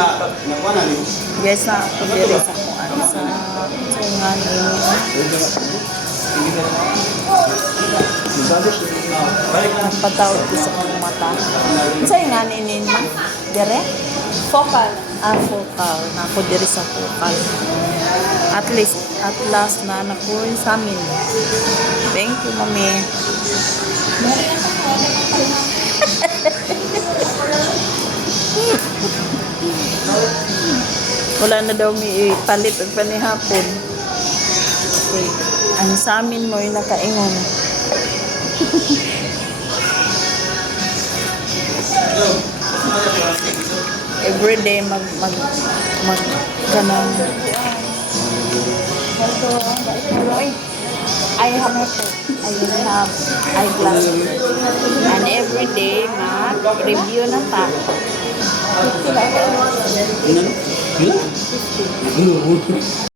Guys, na ako diri sa kuan sa tungan napatawag ko sa kong mata. Sa'yo nga ninin mo? Dire? Focal. Focal. Na ako diri sa focal. At last na ako sa amin. Thank you, mami. Wala na daw may palit at panihapon. Okay. Ang sa amin mo yung nakaingon. Everyday ganang I have eyeglass and everyday mag-review na ta. Ilan?